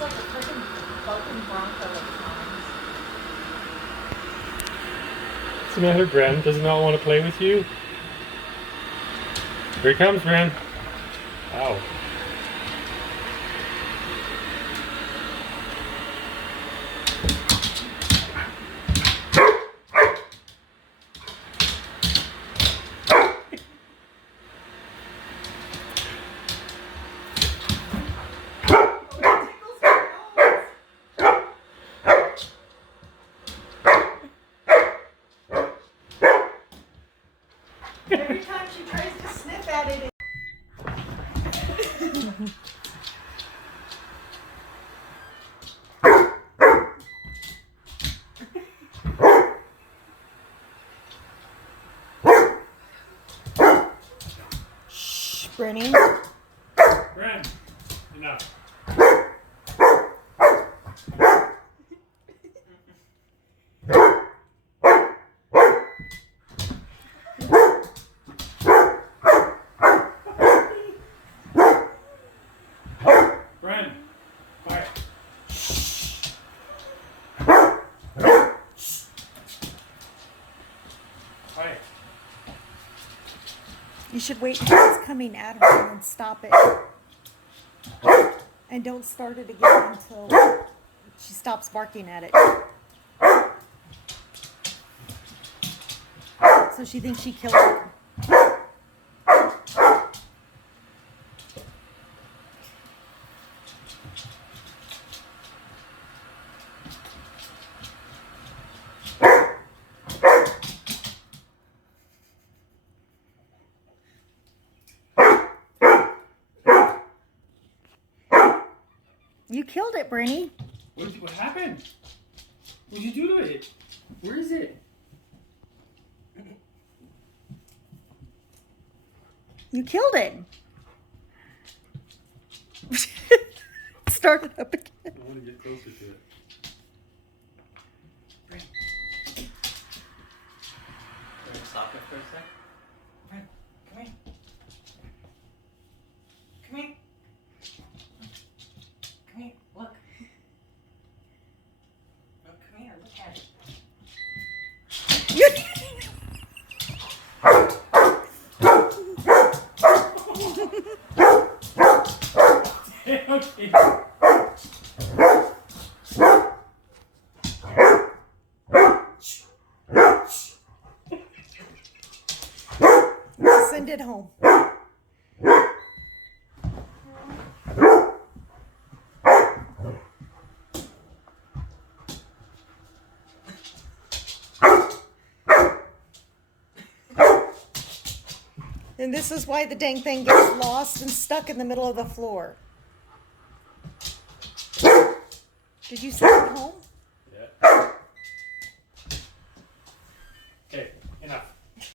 like a freaking bucking bronco at times. What's the matter, Bren? Does he not want to play with you? Here he comes, Bren. Ow. Every time she tries to sniff at it, Shh, Brenny. Bren, enough. Bren, quiet. Quiet. You should wait until it's coming at her and then stop it. And don't start it again until she stops barking at it. So she thinks she killed it. You killed it, Brenny. What happened? What did you do to it? Where is it? You killed it. Start it up again. I want to get closer to it. Bren. Bren, stop it for a sec. Bren, come here. Come here. Come here, look. Oh, come here, look at it. Okay. Send it home. And this is why the dang thing gets lost and stuck in the middle of the floor. Did you send it home? Yeah.